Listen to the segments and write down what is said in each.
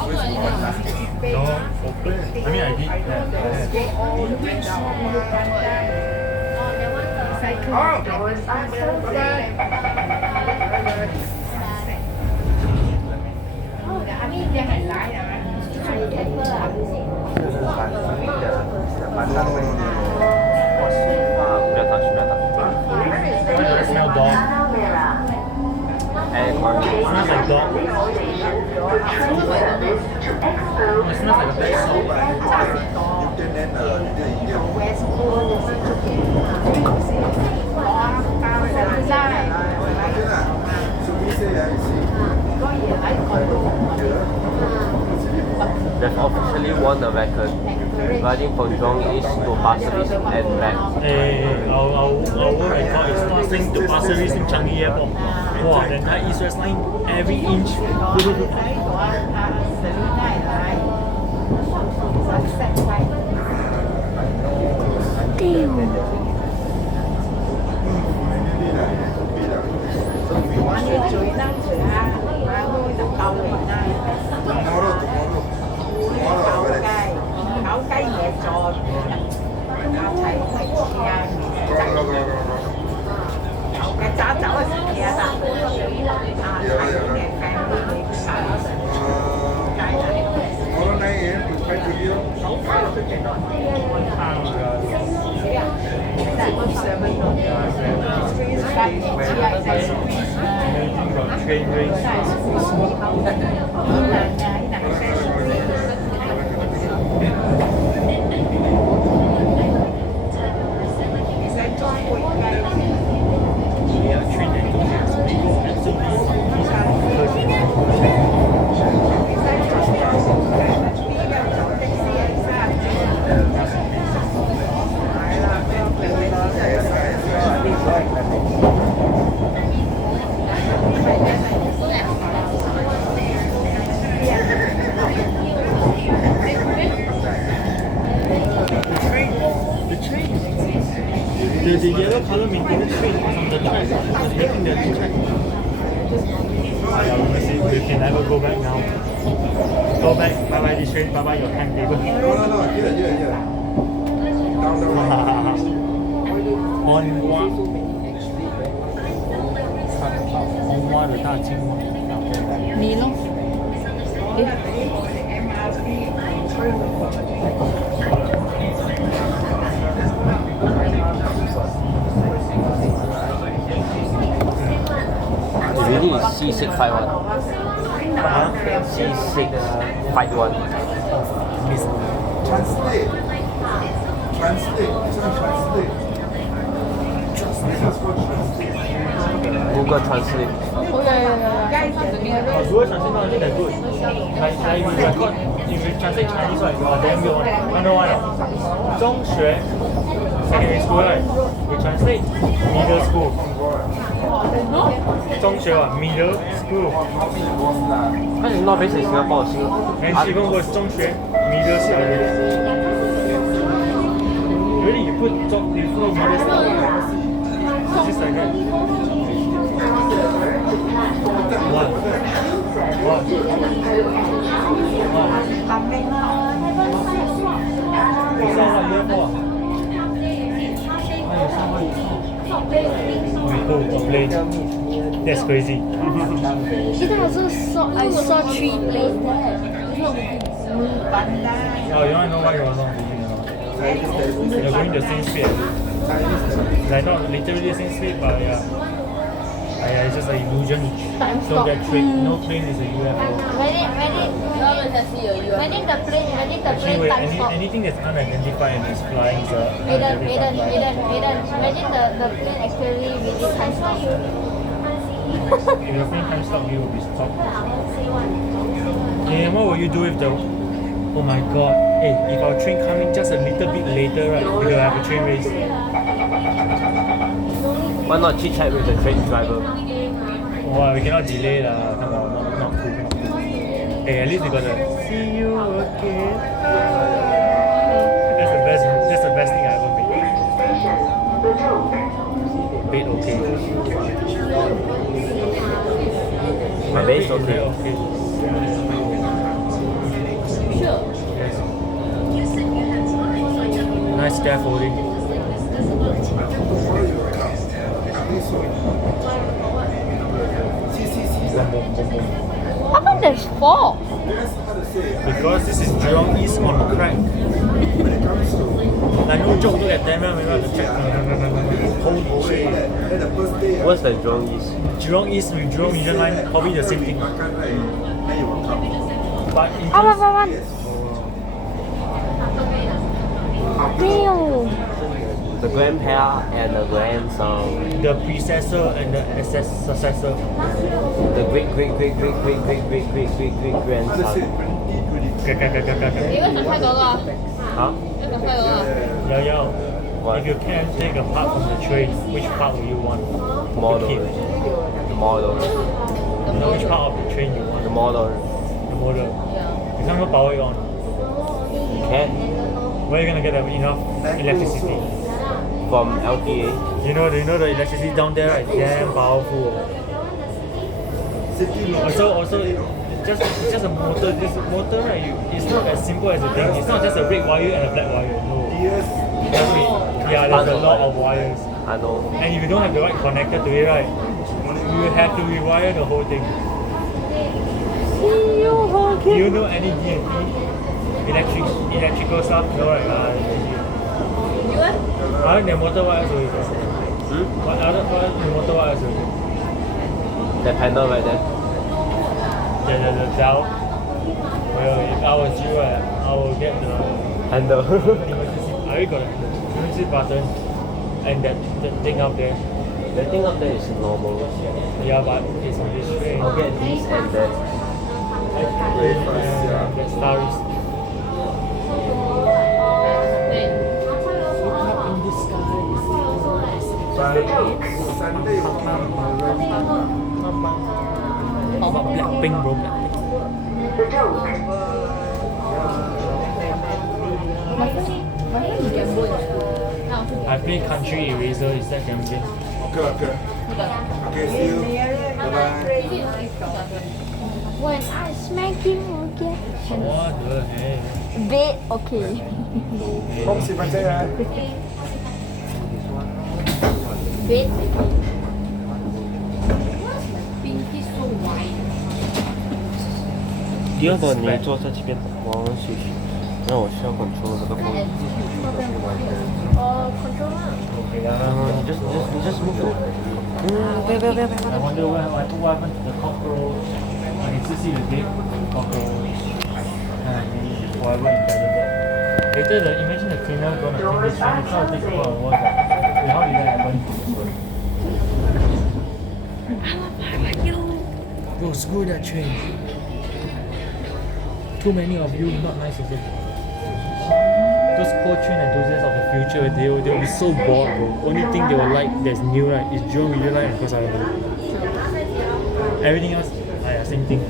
No, open. I mean, I did that. Why does it smell dog? Aircon. It smells like dog. It smells like a black soap. They've officially won the record, riding from Jurong East to Pasir Ris and back. Our world record is passing to Pasir Ris in Changi Airport. Wow, the entire East-West line, every inch. Train race. The yellow color maintenance train was on the track, just making the track. Yeah, we can never go back now. Go back, bye bye this train, bye bye your timetable. No, here. Down the road. On花的大青蛙。你咯？Really is C651. C651. Translate. This one translate. This is what translate. Google Translate. Oh yeah. Google Translate not only that good. Like we record, if we translate Chinese, right, then we number one. 中学 secondary school, right? We translate middle school. 中学 middle school. That is not based in Singapore. And even worse, 中学 middle school. Really, you put middle school. It's just like that. What? You saw what year for? Oh, plane. That's crazy. I saw 3 planes there. Oh, you want to know why you are not leaving or not? You're going the same speed. Like not literally the same speed, but yeah. It's just an illusion. Don't get tricked. No plane is a UFO. When the plane time stop. Anything that's unidentified and is flying is a Maiden. Imagine the plane actually really time stop. If your plane time stop, you will be stopped. And what will you do if the... Oh my god. Hey, if our train coming just a little bit later, right, we will have a train race. Why not chit chat with the train driver? Oh, we cannot delay lah. Come on, not cool. Hey, at least we got the see you again. That's the best thing I ever made. Bait okay. My base okay. scaffolding. How come there's 4? Because this is Jurong East on crack. Like no joke, look at them, remember the check. Holy shit. What's the Jurong East? Jurong East with Jurong Region Line, probably the same thing. But in Ah, terms, one. Real. The grandpa and the grandson. the predecessor and the successor. The great grandson. 你为什么开嗰個啊？ Huh? 為什麼開嗰個啊？ Yo, What? if you can take a part from the train, which part will you want? Model. To keep? The model. You know which part of the train you want? The model. The motor. You can't even power it on. Can Where are you gonna get enough electricity? from LTA. You know the electricity down there, right? Damn powerful. Also, it's just a motor. This motor, right? It's not as simple as a thing. It's not just a red wire and a black wire. No. Yeah, there's a lot of wires. I know. And if you don't have the right connector to it, right, you have to rewire the whole thing. Do you know any D&T? Electrical stuff? No, right? Other than motor, what else will you get? What other motor, what else will you get? The panel right there. The valve. Well, if I was you, I will get the Handle. emergency. I already got the emergency button and that thing up there. The thing up there is normal. Yeah, but it's on this train. I'll get this and that. The stars. Oh, Blackpink, bro. I play Country Eraser. Is that gambling? Okay. Okay, see you. Bye-bye. When I smack you again. What the heck? Bait, okay. Không xin bạn chơi à? Bait.第二个你坐在这边，我要休息，因为我需要 control 这个风。你 just move to。不要。 I wonder what happened to the cockroach. I can still see the dead cockroach. Whatever embedded there. Later, imagine the cleaner gonna clean this train. It's gonna take a while. Wait, how did that happen? Bro, screw that train. Too many of you, not nice also. Those poor train enthusiasts of the future, they'll be so bored, bro. Only thing they will like that's new, right, is Jurong Region Line and Coast Island. Everything else, same thing.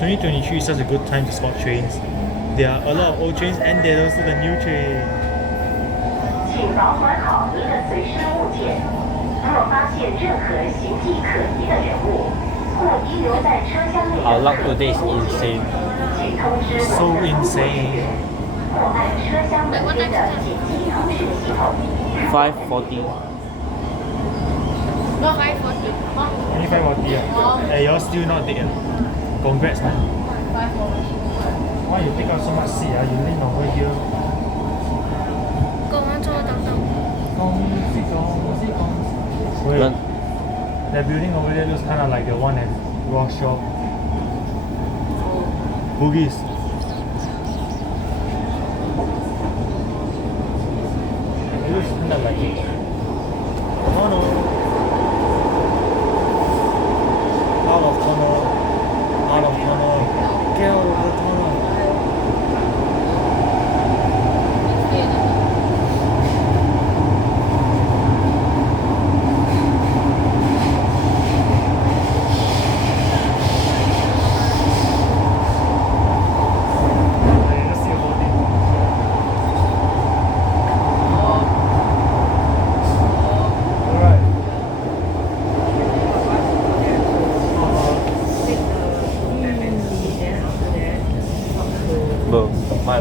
2023 is such a good time to spot trains. There are a lot of old trains and there are also the new trains. 请保管好您的随身物件，若发现任何形迹可疑的人物，或遗留在车厢内 Our 的 luck today is insane. 请通知 So 我们的 insane. 或按车厢门边的紧急调试系统。 5:40. Not 540. 2540. Hey, you're still not dead. Congrats, man. Why you take up so much seat? You lean over here. 恭喜。 Wait, that building over there looks kind of like the one at Ross Shop. Boogies. It looks kind of like it. Oh no. Out of tunnel. Out of tunnel. Get out of the tunnel.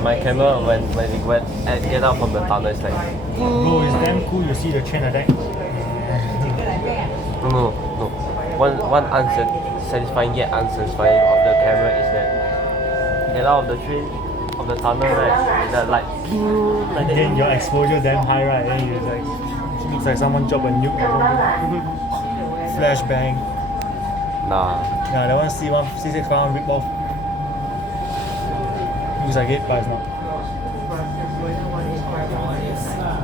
my camera when it went and get out from the tunnel it's like Bro, it's damn cool. You see the train like that. no. One unsatisfying yet unsatisfying of the camera is that get out of the train of the tunnel right, that like like that. Then your exposure damn high, right? Then you like looks like someone dropped a nuke or something. Flashbang. Nah. Yeah, that one C651 rip off. Looks like it, but it's not.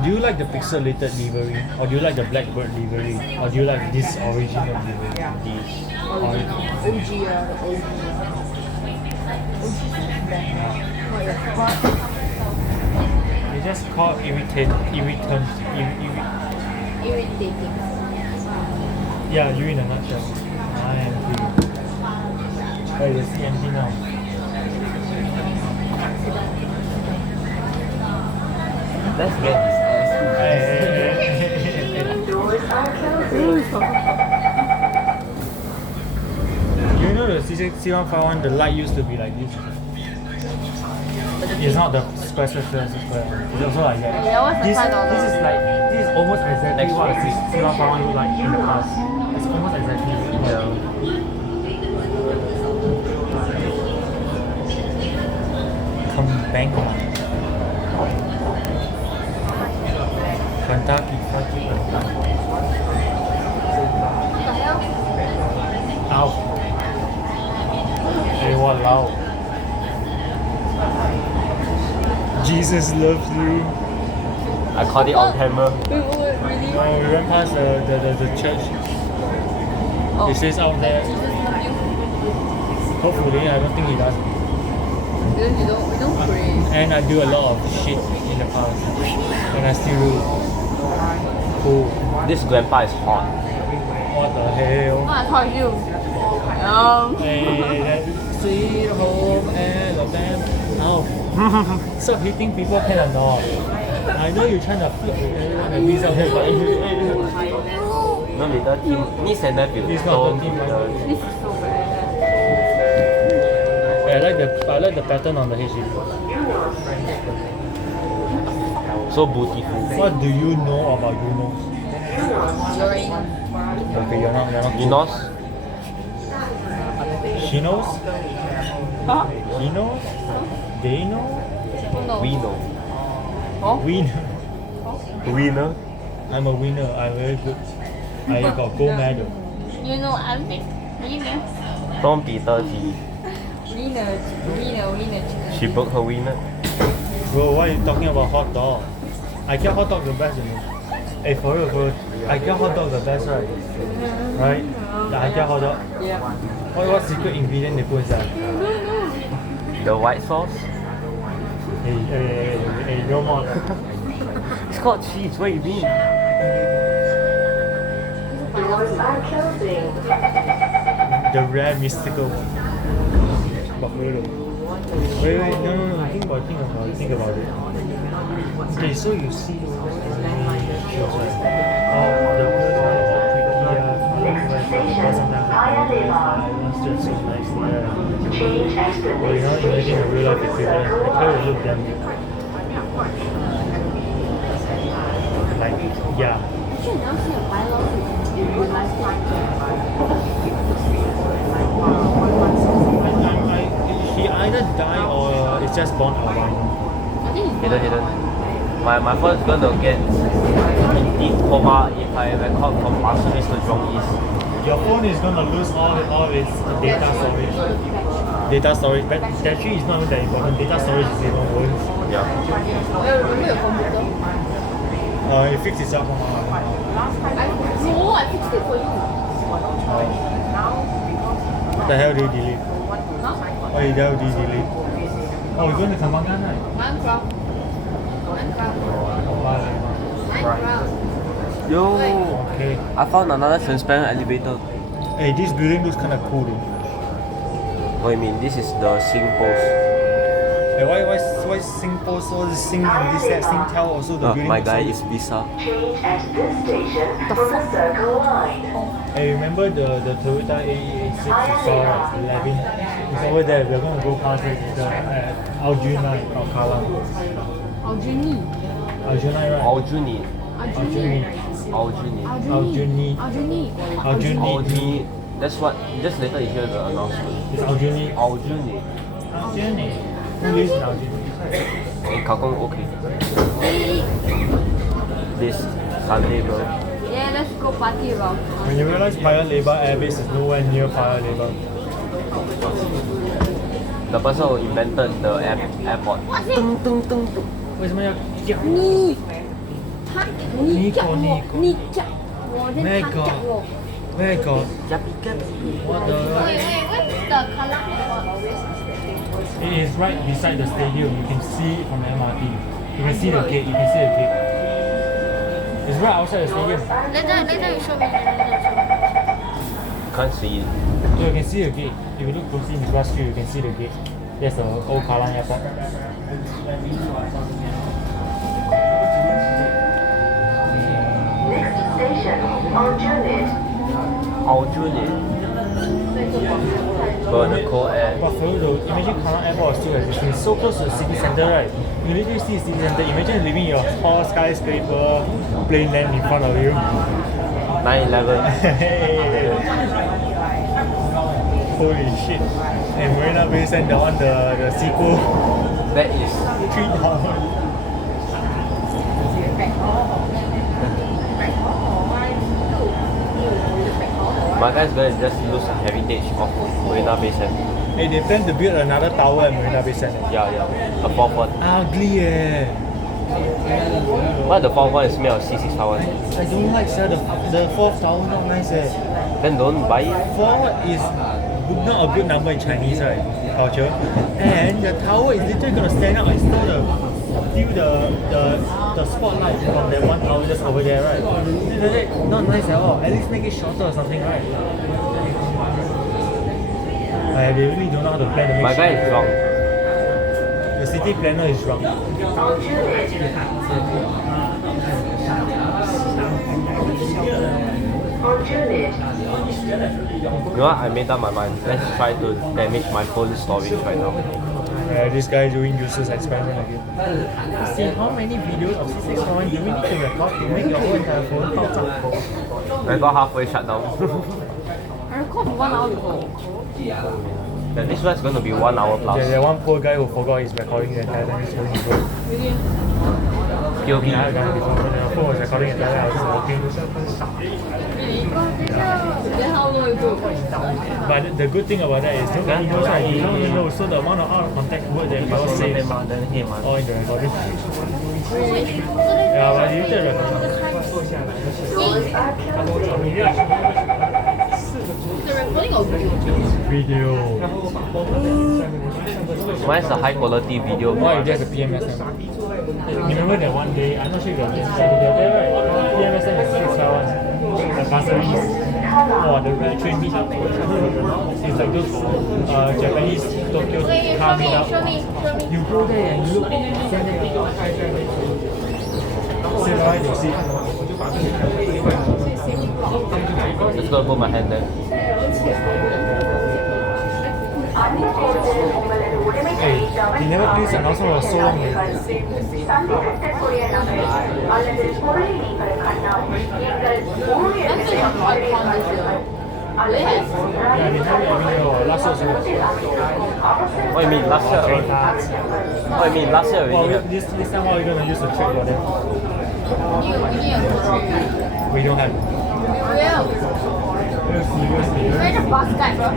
Do you like the pixelated livery, or do you like the blackbird livery, or do you like this original livery? This. It's just called irritating. Yeah, you in a nutshell. I am free. Hey, you see empty now. Let's get this. Hey. Doors are closing. You know the C151, the light used to be like this. It's not the square. It's also like that. Yeah, what's the This sign on is that? like this is almost exactly Next what a week. C151 look like in the past. It's almost exactly what Bang. Kentucky Fried Chicken. Ow. Hey, walao. Jesus loves you. I caught it on camera. We went past the church. It says out there. Hopefully, I don't think he does. We don't pray. And I do a lot of shit in the past. And I still do. Cool. This grandpa is hot. What the hell? I told you. Hey, that sweet home Alabama. Ow. Stop hitting people can or not? I know you're trying to flirt with everyone and be something, but No, little team. Niece and nephew. It's not the team, the- This is so bad. I like the pattern on the HDB. So beautiful. What do you know about Unos? Okay, you're not You cool. know? She knows? He knows? They know? We know. We know. We know. I'm a winner. I'm very good. I got gold medal. You know I'm big. You know. Don't be dirty. Winner. She broke her winner. Bro, why are you talking about hot dog? I get hot dog the best, you know. Hey, for real, bro. I get hot dog the best, right? Right? The I get hot dog. Yeah. What secret ingredient they put inside? The white sauce. Hey, no more. It's called cheese. What do you mean? Doors are closing. The rare mystical buffalo. Wait, no. Think about it. Okay, so you see those shows, right? The girls are all pretty, sometimes just so nice. Change Well, you know, imagine a real life equivalent. The girl will look damn good. Like, yeah. He either die or it's just born albino. Hidden. My phone is gonna get in deep coma if I record from Pasir Ris to Jurong East. Your phone is gonna lose all its data storage. Battery is not even that important. Data storage is even worse. Yeah. It fixed itself on No, I fixed it for you. What the hell do you delete? What the hell do you delete? Oh, you're going to Kembangan, right? Minecraft. Yo. Okay. I found another transparent elevator. Hey, this building looks kind of cool, though. What do you mean? This is the Sing Post. Hey, why Singpost or Sing and this that Singtel also the building My looks guy so is Visa. Change at this station from the Circle Line. Hey, remember the Toyota A6 you saw, right? 11? It's over there. We're going to go past it. The Aljuna or Kallang. Aljuni. Aljuna, right? Aljuni. Aljuni. Aljuni. Aljuni. Aljuni. That's what. Just later you hear the announcement. It's Aljuni. Aljuni. Aljuni. Who lives in Aljuni? In Kakong, okay. This Sunday, bro. Yeah, let's go party, bro. When you realize Paya Lebar Airbase is nowhere near Paya Lebar. The person who invented the airport. 为什么要讲？你讲我，你讲我，那个那个 What the? Wait, where's the Kallang airport? It is right beside the stadium. You can see it from the MRT. You can see the gate. You can see the gate. It's right outside the stadium. Later you show me. Can't see it. So you can see the gate. If you look closely in the grass field, you can see the gate. That's the old Kallang airport. Next station, Aljunied. Aljuni. But the cold air. But for you though, imagine Kallang airport still existing. It's so close to the city center, right? You literally see the city center. Imagine living in your tall skyscraper, plane land in front of you. 9/11. Holy shit. And Marina Bay Sands, the one, the sequel, That is. $3. My guy's gonna just lose the heritage of Marina Bay Sands. Hey, they plan to build another tower at Marina Bay Sands. Yeah. The fourth one. Ugly eh. Why the fourth one is made of C651? I don't like sir, the fourth tower not nice eh. Then don't buy it. 4 is not a good number in Chinese, right? Culture. And the tower is literally gonna stand out and still the spotlight from that one tower just over there, right? Not nice at all. At least make it shorter or something, right? They really don't know how to plan the My guy is wrong. The city planner is wrong. Aljunied. You know what? I made up my mind. Let's try to damage my phone storage right now. This guy is doing useless experiment again. See how many videos of C651 do we need to record to make your whole entire phone pop up? I got halfway shut down. I record for 1 hour ago. Then this one's gonna be 1 hour plus. There's one poor guy who forgot he's recording the entire time he's holding his phone. Really? POV. The other guy before when the phone was recording the entire time I was walking. Then how long ago? But the good thing about that is nobody knows, right? You don't even know. So the amount of out of context word that you say all in the recording. Yeah, but you did recording. The recording of video. Video. Mine's a high quality video. What if there's a PMSM? You remember that one day, I'm not sure if you're there, right? PMSM is 651. The Pasir-Ris. Oh, the red train meet up. It's like those Japanese Tokyo car meet up. Show me. You go there and you look at say bye to see. Just gonna put my hand there. Hey, you never please announcement was so long. Yeah, they have it every year. Last year also. What do you mean? Last year already? What do you mean? Last year Well, already? this time how are you going to use the trick for them? We don't have. We'll see. Where's the bus guy, bro?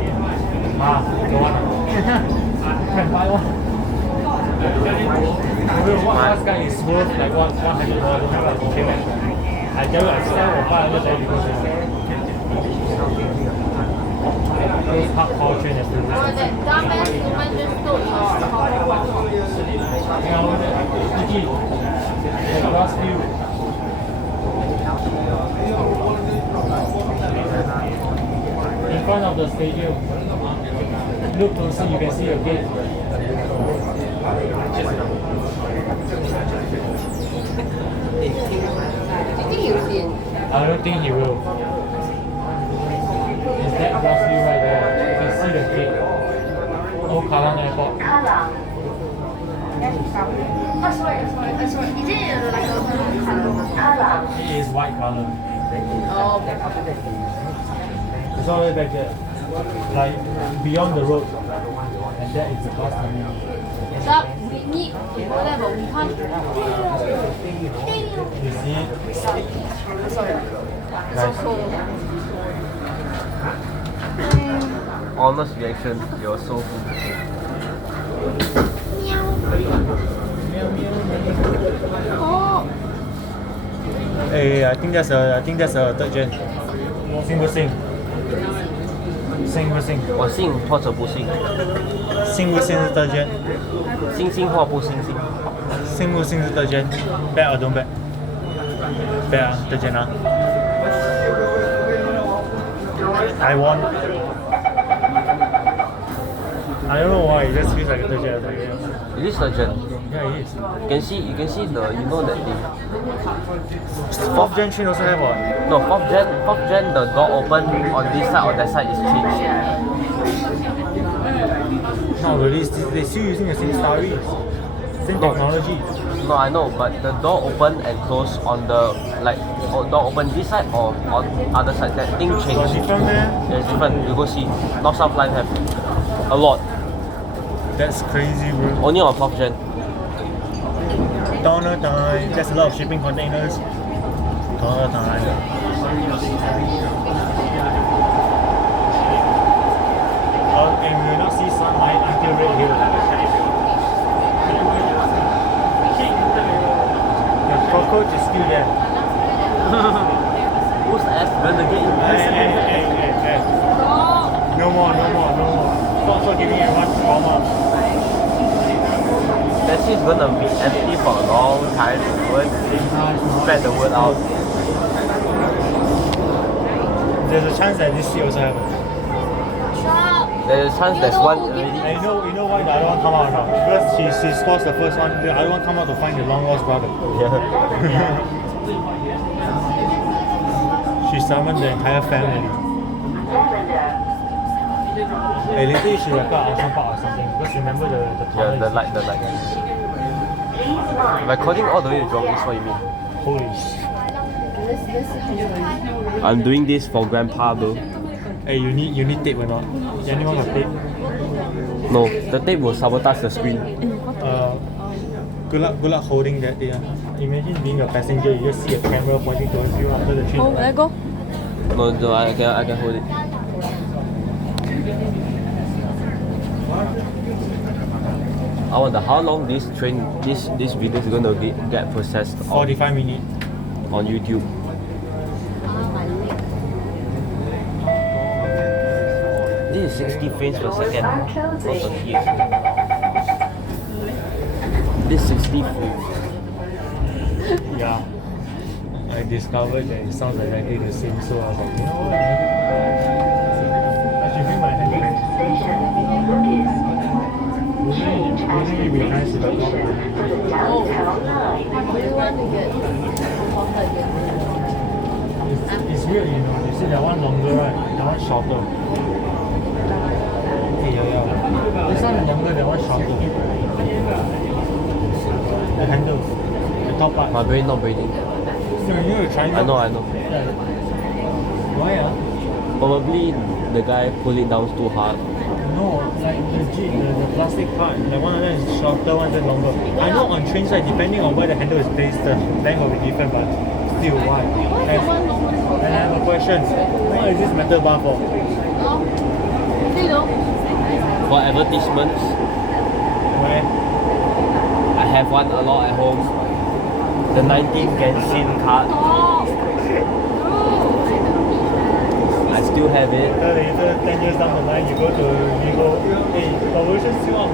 Don't want. Can buy one. What last guy is worth like $100. Okay, man. I tell you, I sell for $500 because those hardcore trainers do this. Or that dumbass woman just stole your Yeah, over there. Nikki, the grass field. In front of the stadium. Look closer, you can see a gate. Do you think he'll see it? I don't think he will. that glass view right there, you can see the gate. Old Kallang Airport. Sorry. Is it like a blue color? It is white color. Oh. It's all the way back there. Like beyond the road. And that is the bus terminal. So we need to go there, but we can't. You see it? Sorry. Nice. Honest reaction, you're so full. Oh. Hey, I think that's a third gen. Sing 不sing？信不信？我信或者不信，信不信是third gen？信信或不信信。信不信是third gen？ Bet or don't bet？ Bet 啊，third gen 啊。I won. I don't know why, it just feels like a third gen. It is third gen. Yeah, it is. You can see the you know that thing. Fourth gen train also have what? No, fourth gen the door open on this side or that side is changed. Not really, they're still using the same story, same technology. No, I know, but the door open and close on the like door open this side or on other side. That thing Got changed. different man? Yeah, it's different. You go see. North South line have a lot. That's crazy, bro. Only on fourth gen. Donor time. There's a lot of shipping containers. Donor time. And we will not see sunlight until Redhill. The cockroach is still there. Who's ass gonna get in Hey. No more. Stop giving everyone trauma. That shit's gonna be empty for a long time. Won't spread the word out. There's a chance that this shit also happens. There's a chance there's one already. And you know why the other one come out now? Because she scores the first one, the other one come out to find the long lost brother. Yeah. She summoned the entire family. Hey, later you should record Ocean Park or something because remember the Yeah, tunnel the light. Recording all the way to Jurong East, what you mean? Holy shit. I'm doing this for grandpa though. Hey, you need tape or not? Anyone got tape? No, the tape will sabotage the screen. Good luck holding that thing. Imagine being a passenger, you just see a camera pointing towards you after the train. Oh, let go. No, I can hold it. I wonder how long this video is gonna get processed 45 minutes. on YouTube. This is 60 frames per second, not 38. This 60 frames. Yeah. I discovered that it sounds exactly the same, so I was like, you know what? I should bring my headphones. Usually we try to record. Do you want to get imported again? It's weird, you know. You see that one longer, right? That one shorter. Hey, yeah. This one longer, that one shorter. The handle, the top part. My brain not breathing. So you know the triangle? I know. Yeah. Why Probably the guy pulled it down too hard. No, like legit, the plastic part, the one of them is shorter, one is longer. I know on trains, right, depending on where the handle is placed, the length will be different, but still, why? And I have a question. What is this metal bar for? You know. For advertisements, Where? I have one a lot at home. The 19 Genshin card. I still have it. Later, 10 years down the line, you go, hey, promotion still on.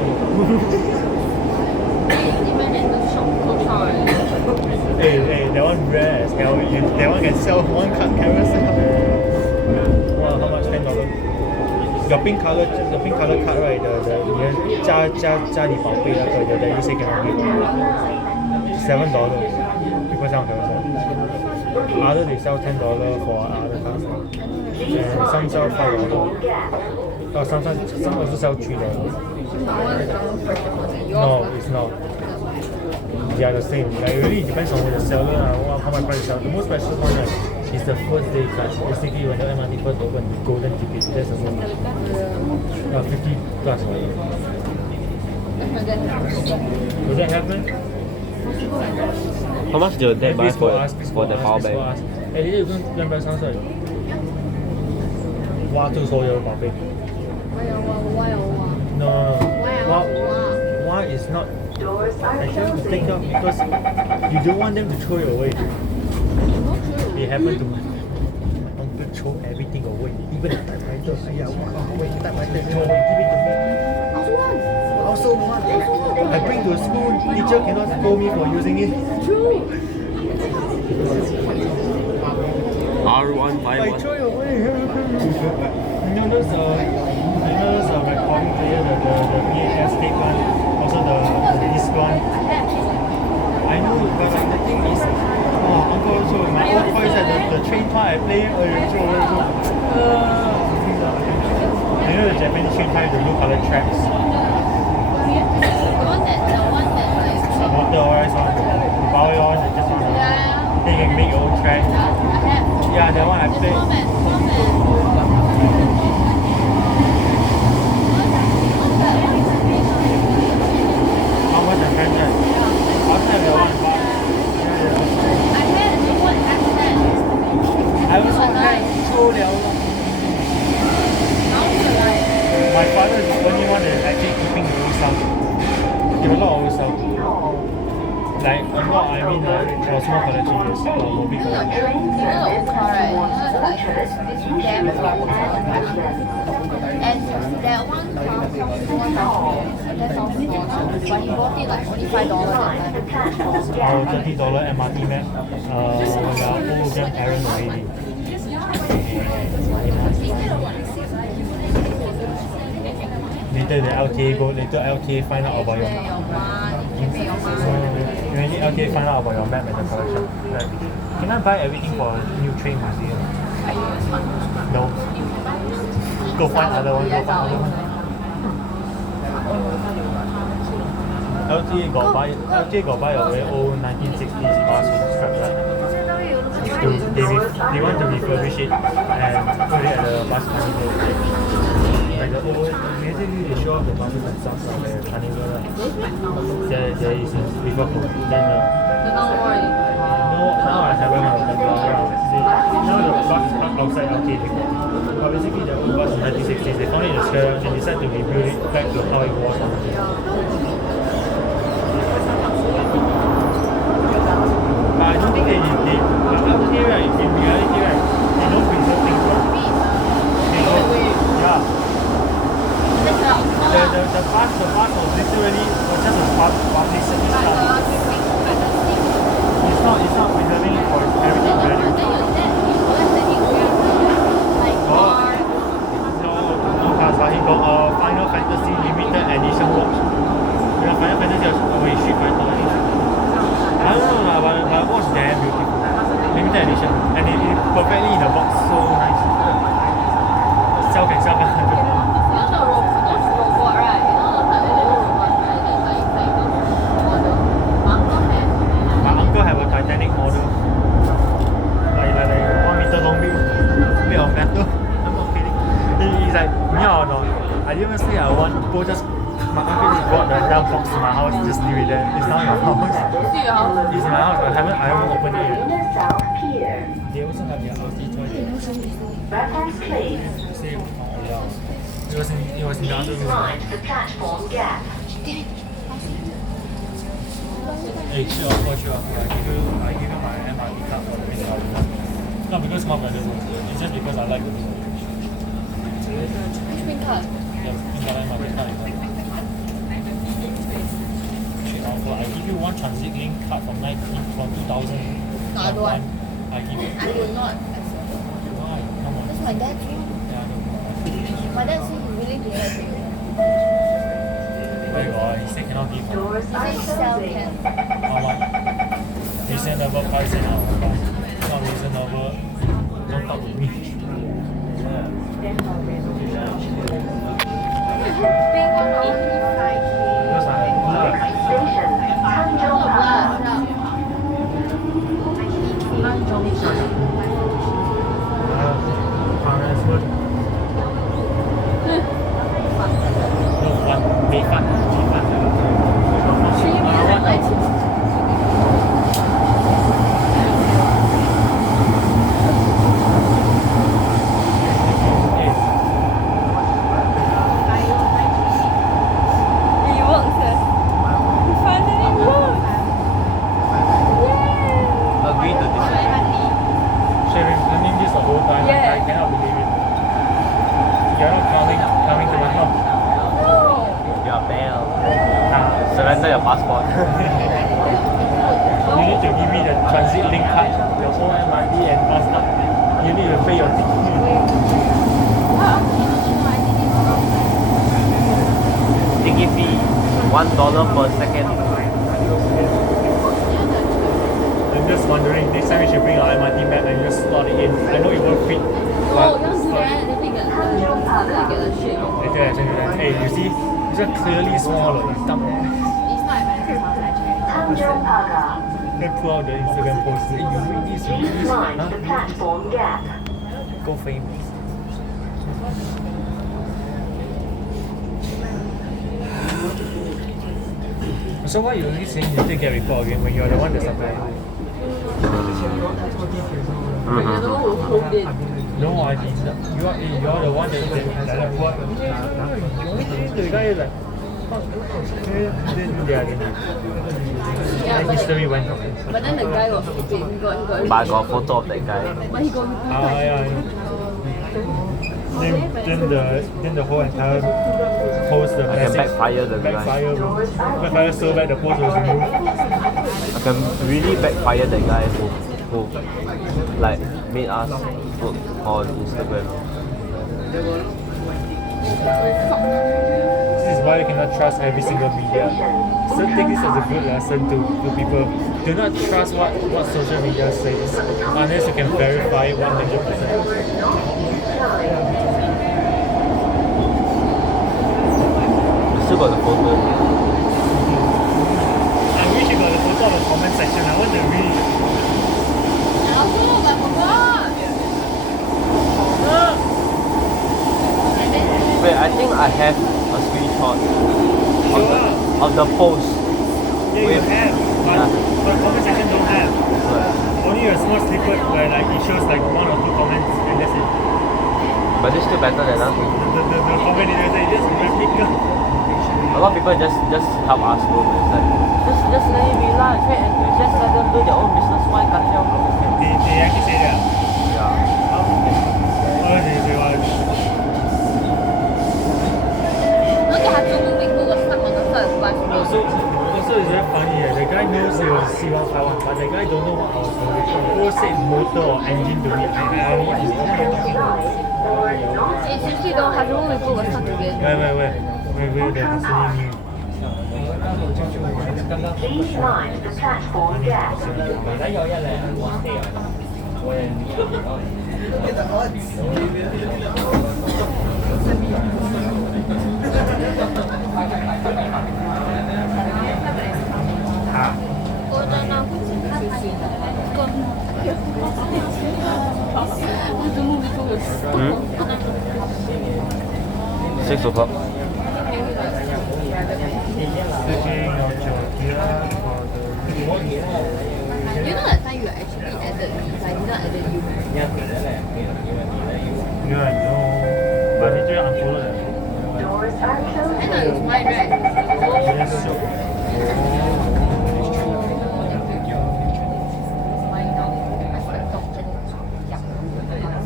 Hey, that one rare as hell. That one can sell one card carousel. Wow, how much? $10. Your pink color card, right? The 家里宝贝那个 that you say cannot give. $7. People sell on carousel. Other they sell $10 for other cards. some sell $5. Oh, some also sell $3. No, it's not. They are the same. Like, it really depends on the seller and how much price you sell. The most precious one is the first day card. Basically, when the MRT first open, the golden ticket. That's the most. 50 plus. Will that happen? How much do they buy for the power bank? 誒，你都要跟230。哇，做所有寶貝。No, why is not actually to take out because you don't want them to throw it away. They happen to want to throw everything away, even the typewriter. Wait, the typewriter throw away, give it to me. I also want. I bring to school, teacher cannot scold me for using it. R151. I throw it away. You know those recording player, the VHS tape one, also the disc one. I know, but like the thing is, uncle also my old toys at the train car I play, you throw away also. You know the Japanese train car with the blue colour tracks? Motorized one, you power it on, you just on. Then you can make your own track. Yeah, that one I played. How much I spent that? I also have the one, but I also had 抽了 My father is the only one that is actually keeping the old stuff. He have a lot of old stuff. Like, a lot, I mean, for small collection, yes, or big collection. And that one car cost but he bought it like only $5 $30 MRT map. Old grandparent already. Later the LTA find out about your when LTA find out about your map and the collection. Like, can I buy everything for a new train museum? No. Go find other one. LTA got buy a very old 1960s bus with scrap light. They want to refurbish it and put it at the bus terminal. Like the old, basically they show off the buses and stuff like the carnival. There is in Liverpool. Then now I haven't heard of them. Now the bus is parked outside LTA before. But basically the old bus in 1960s, they found it in the square and decided to rebuild it back to how it was. I don't think they LTA, right, in reality, right, they don't preserve things well. Yeah. The bus was literally just a public service car. It's not preserving it for its heritage value. No cars, but he got a Final Fantasy limited edition watch. The Final Fantasy was Street Fighter edition. I don't know, but the watch is damn beautiful. Limited edition. And it perfectly in the box, so nice. Sell can sell 100. Have a Titanic model, like 1 meter long wheel, made of metal. I'm not kidding. He's like, I didn't even say I want. Go just my uncle just brought the entire box to my house. Just leave it there. It's now your house. It's in my house. I haven't opened it yet. They also have their RC toilet. Say, it was in the other room. Hey, sure. I give you my MRT card for the next hour. Not because my brother wants it, it's just because I like the book. Which pink card? Yeah, pink card MRT card. I give you one transit link card from 2000. No, I don't want. I give you. I will not. Why? Come on. That's my dad's one. Yeah, I know. My dad said he's willing to help you. Where you are? He said cannot give. He said sell can. How much? Reasonable price and I'll buy. Not reasonable, don't talk to me. Pink one only 5K. Those are Station, Tanjung Pagar. food. No fun. Be fun. Be fun. It works. It finally works. Agree to disagree. Sharing, I mean this the whole time. Like, I cannot believe it. You're not coming to my house. You are banned. Ah. Surrender your passport. You need to give me the transit link card, your whole MRT and bus card. You need to pay your ticket. Ticket fee $1 per second. I'm just wondering, next time we should bring our MRT map and just slot it in. I know it won't fit. Oh, don't do that. Then we get the shit. Hey, you see, these are clearly smaller. It's dumb. It's not expensive. Tanjung Pagar. Then pull out the Instagram post. Hey, you read this, you read Please this. mind the Huh? platform gap. Go famous. So why you only saying you didn't get report again when you're the one that supplied? No, I didn't. You're the one that report. The guy is like, Yeah, and history went off. but then the guy was stupid. He got But I got a photo of that guy. But he got Yeah, I know. Then the whole entire post, the I can message backfire the guy. backfire so bad the post was removed. I can really backfire that guy who like made us put on Instagram. This is why you cannot trust every single media. So take this as a good lesson to people. Do not trust what social media says unless you can verify it 100%. I still got the photo. I wish you got the photo of the comment section. I want to read it. I also know, but forgot. Wait, I think I have a screenshot of the post. Yeah, you have, but comment section don't have. Right. Only a small snippet where like it shows like 1 or 2 comments and that's it. But it's still better than nothing. The comment is say just replica. A lot of people just help us bro. It's like just let it relax, right? And just let them do their own business. Why can't you? They actually say that. Yeah. Oh, they say what? Look at how Jung Wing was stuck on the first bus. Also it's very funny. The guy knows it was C651, but the guy don't know what I was doing. Who said motor or engine to me? I don't know what he's talking about. It's seriously though, how Jung Wing was stuck again. Wait, they're listening me. Please mind the platform gap. Hmm? 6 o'clock. Switching your gear for the... You know that time you actually added me, so I didn't add you. Yeah, I know. But did you unfollow that? Doors are I closing. know it's mine, right? Yes, so.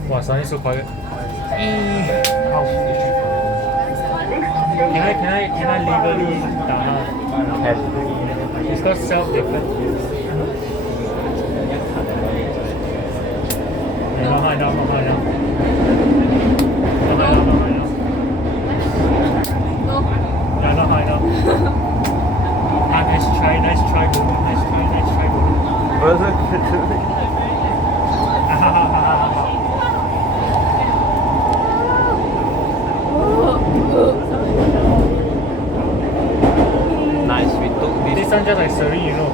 Wow, suddenly so quiet. Can I legally It's called self-defense. Not high now. No. Yeah, not high now. Nice try, bro. Nice try, bro. sound just like Serene, you know.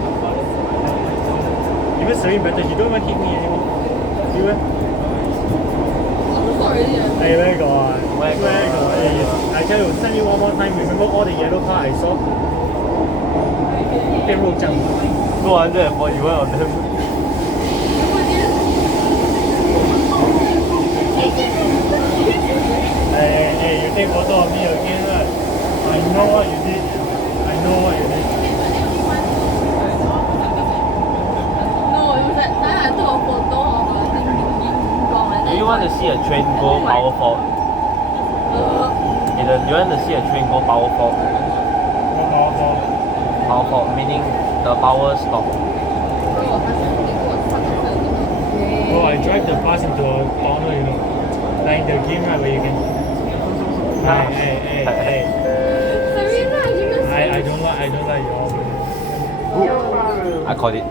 Even Serene better, she don't even hit me anymore. You eh? Hey, where got? Where got? Hey, I tell you, send me one more time. Remember all the yellow car I saw? 变肉酱。 241 of them. Hey, you take photo of me again, right? I know what you did. I know what you did. No, it was that time I took a photo of her Do you want to see a train go power fault? Do you want to see a train go power fault? Power fault meaning the power stop. Oh, I drive the bus into a corner, you know. Like in the game, right, where you can. Hey. I don't like your. I caught it. I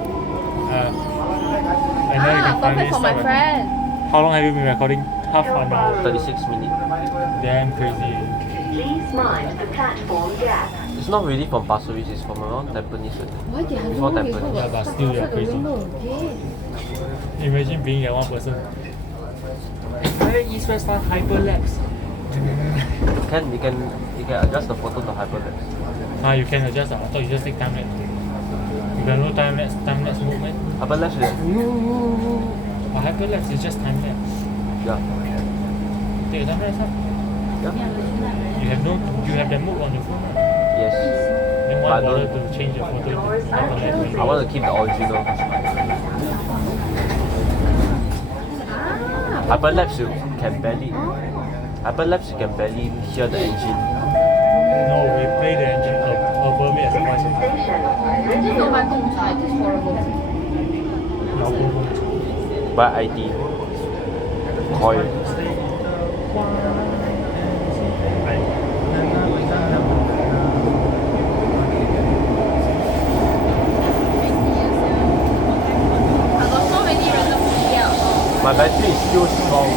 know you can find it. For my friend. How long have you been recording? Half an hour. 36 minutes. Damn crazy. Please mind the platform gap. It's not really from Pasir Ris, it's from around Tampines. Before Tampines. Yeah, but still you're crazy. Imagine being that one person. Where East West Line hyperlapse? You can adjust the photo to hyperlapse. You can adjust. I thought you just take time lapse. You got no time lapse movement. Hyperlapse is Hyperlapse is just time lapse. yeah. Take a time lapse, huh? Yeah. You have that mode on your phone. Yes. Then But why I bother don't- to change your photo to hyperlapse? I want to keep the original. Hyperlapse you can barely hear the engine. No, we play the engine above it as a voice. No, By IT. Coil. My battery is still strong.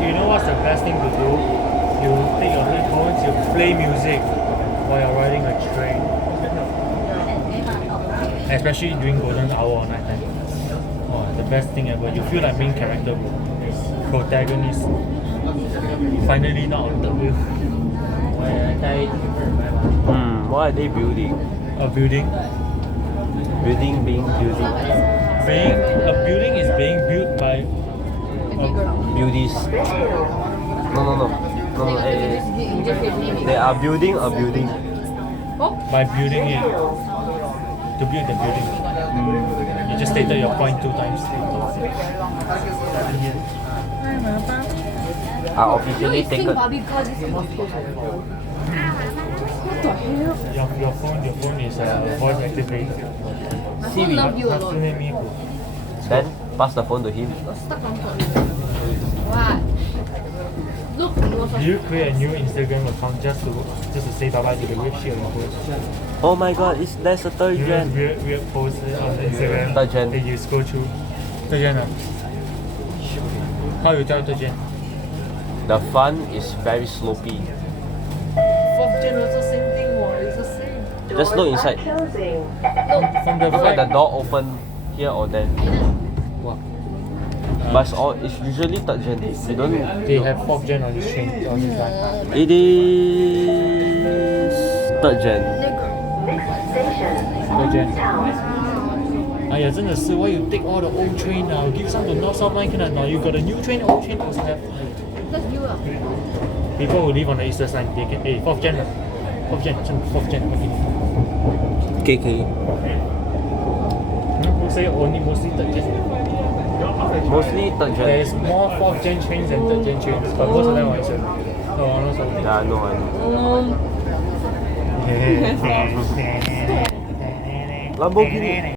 You know what's the best thing to do? You take your headphones, you play music while you're riding a train. Especially during golden hour or night time. Oh, the best thing ever. You feel like main character, protagonist. Finally not on the wheel. What are they building? A building. Building being building. A building is being built by Buildies. No. They are building a building. by building it. To build the building. You just stated your point 2 times. I officially taken. Your phone is voice activated. Siri. Then pass the phone to him. What? Look, it was Do you create a new Instagram account just to say bye bye to the weird shit on your post? Oh my god, there's a third You know gen. weird posts on Instagram Third gen. that you scroll through. Third gen. How you tell third gen? The fun is very slopey. 4th gen also same thing, it's the same. Just look inside. Closing. From the Look at the back. door open here or there. But it's usually third gen. They don't. They have 4th gen on this train, on this line. It is third gen. Next station. Third gen. Town. 哎呀，真的是 why you take all the old train now? Give some to North South Line can not? You got a new train, old train also have. That's you. People who live on the eastern side, they can. Hey, 4th gen. 4th gen, 4th gen. Okay. KK. Who say mostly third gen? Mostly third gen. There's more 4th gen trains than 3rd gen trains, but most of them are also. Oh, no, so. Yeah, I know. Lamborghini.